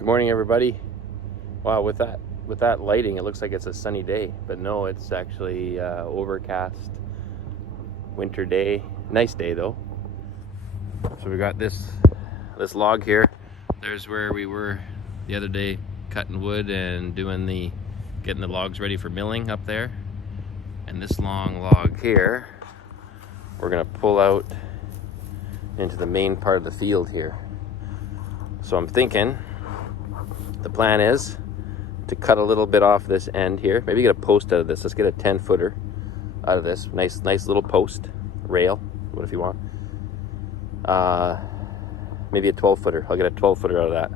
Good morning, everybody. Wow, with that lighting, it looks like it's a sunny day, but no, it's actually overcast winter day. Nice day though. So we got this log here. There's where we were the other day, cutting wood and getting the logs ready for milling up there. And this long log here, we're gonna pull out into the main part of the field here. So I'm thinking the plan is to cut a little bit off this end here. Maybe get a post out of this. Let's get a 10-footer out of this. Nice little post, rail, what if you want. Maybe a 12-footer. I'll get a 12-footer out of that.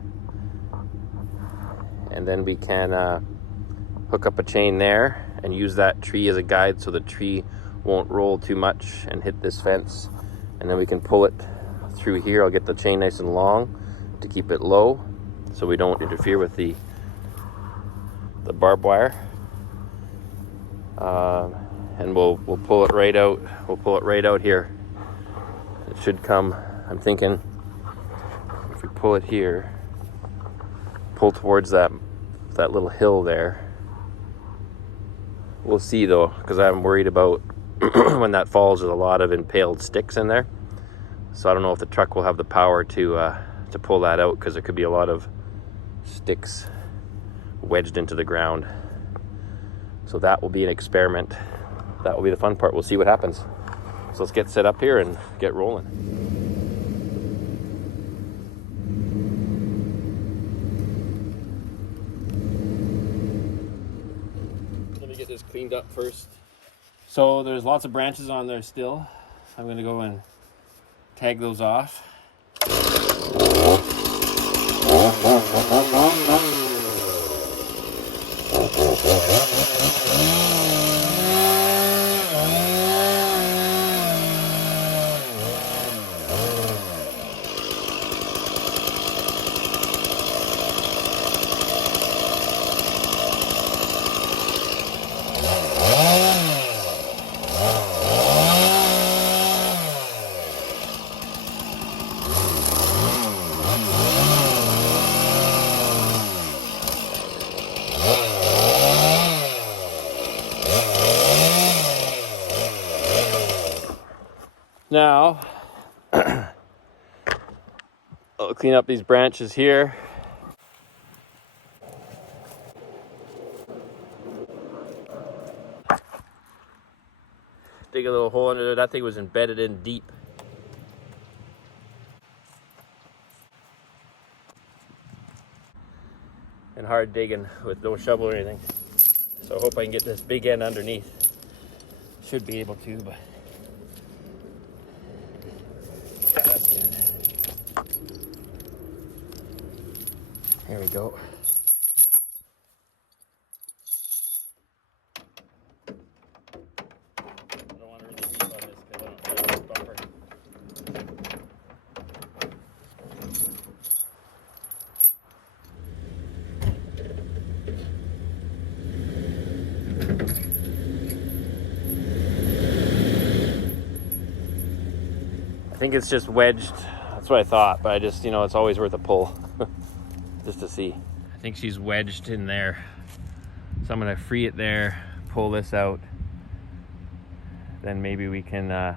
And then we can hook up a chain there and use that tree as a guide so the tree won't roll too much and hit this fence. And then we can pull it through here. I'll get the chain nice and long to keep it low so we don't interfere with the barbed wire. And we'll pull it right out. We'll pull it right out here. It should come, I'm thinking, if we pull it here, pull towards that little hill there. We'll see though, because I'm worried about when that falls, there's a lot of impaled sticks in there. So I don't know if the truck will have the power to pull that out, because there could be a lot of sticks wedged into the ground. So that will be an experiment. That will be the fun part. We'll see what happens. So let's get set up here and get rolling. Let me get this cleaned up first. So there's lots of branches on there still. I'm going to go and tag those off. Now, I'll clean up these branches here. Dig a little hole under there. That thing was embedded in deep. And hard digging with no shovel or anything. So I hope I can get this big end underneath. Should be able to, but yeah, that's good. There we go. I don't want to really deep on this because I don't feel this bumper. I think it's just wedged. That's what I thought, but I just, it's always worth a pull just to see. I think she's wedged in there. So I'm gonna free it there, pull this out. Then maybe we can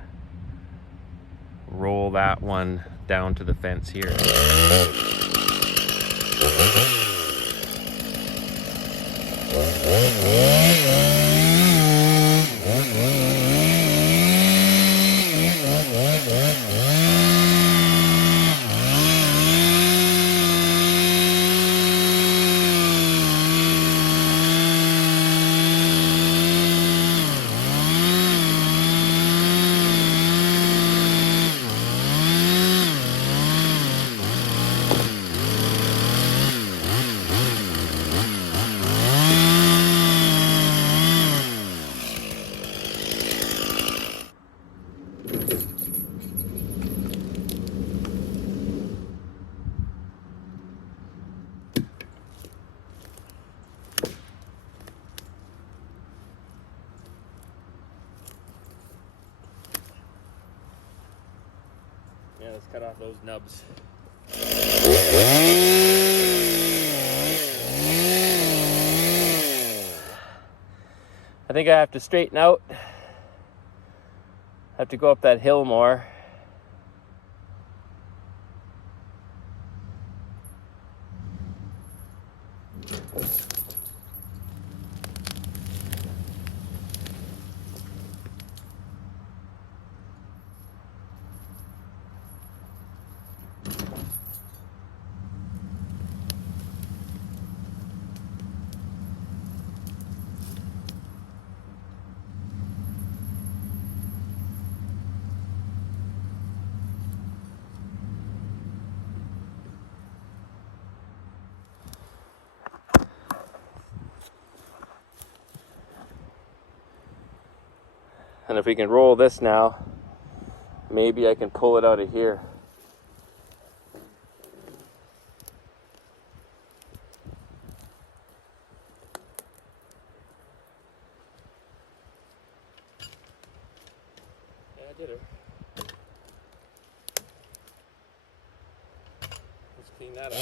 roll that one down to the fence here. Yeah, let's cut off those nubs. think I have to straighten out. I have to go up that hill more. And if we can roll this now, maybe I can pull it out of here. Yeah, I did it. Let's clean that up.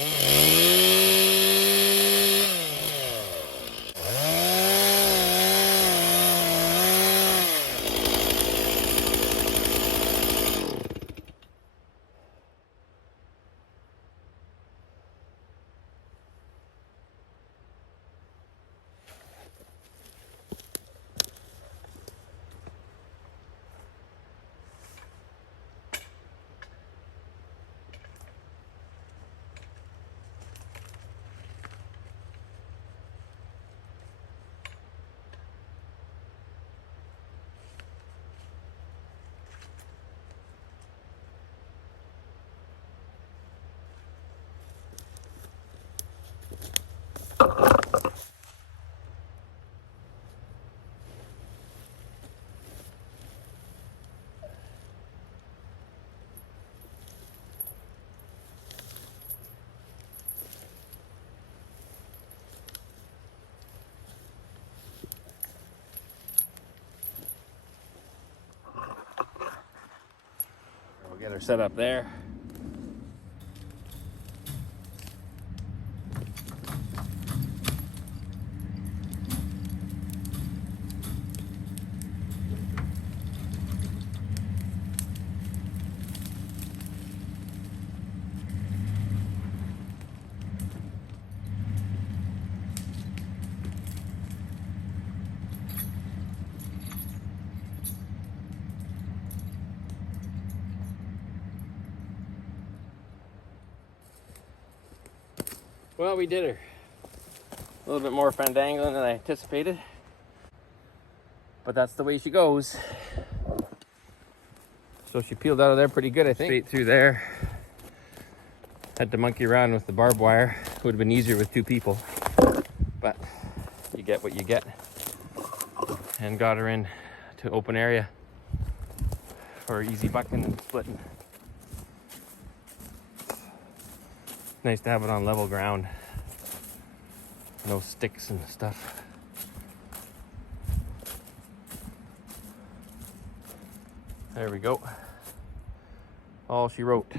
We'll get her set up there. Well, we did her. A little bit more fandangling than I anticipated. But that's the way she goes. So she peeled out of there pretty good, I think. Straight through there. Had to monkey around with the barbed wire. Would have been easier with 2 people. But you get what you get. And got her in to open area for easy bucking and splitting. Nice to have it on level ground. No sticks and stuff. There we go. All she wrote.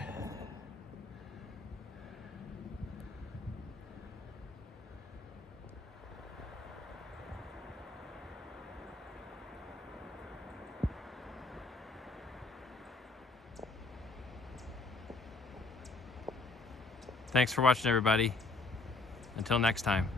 Thanks for watching, everybody. Until next time.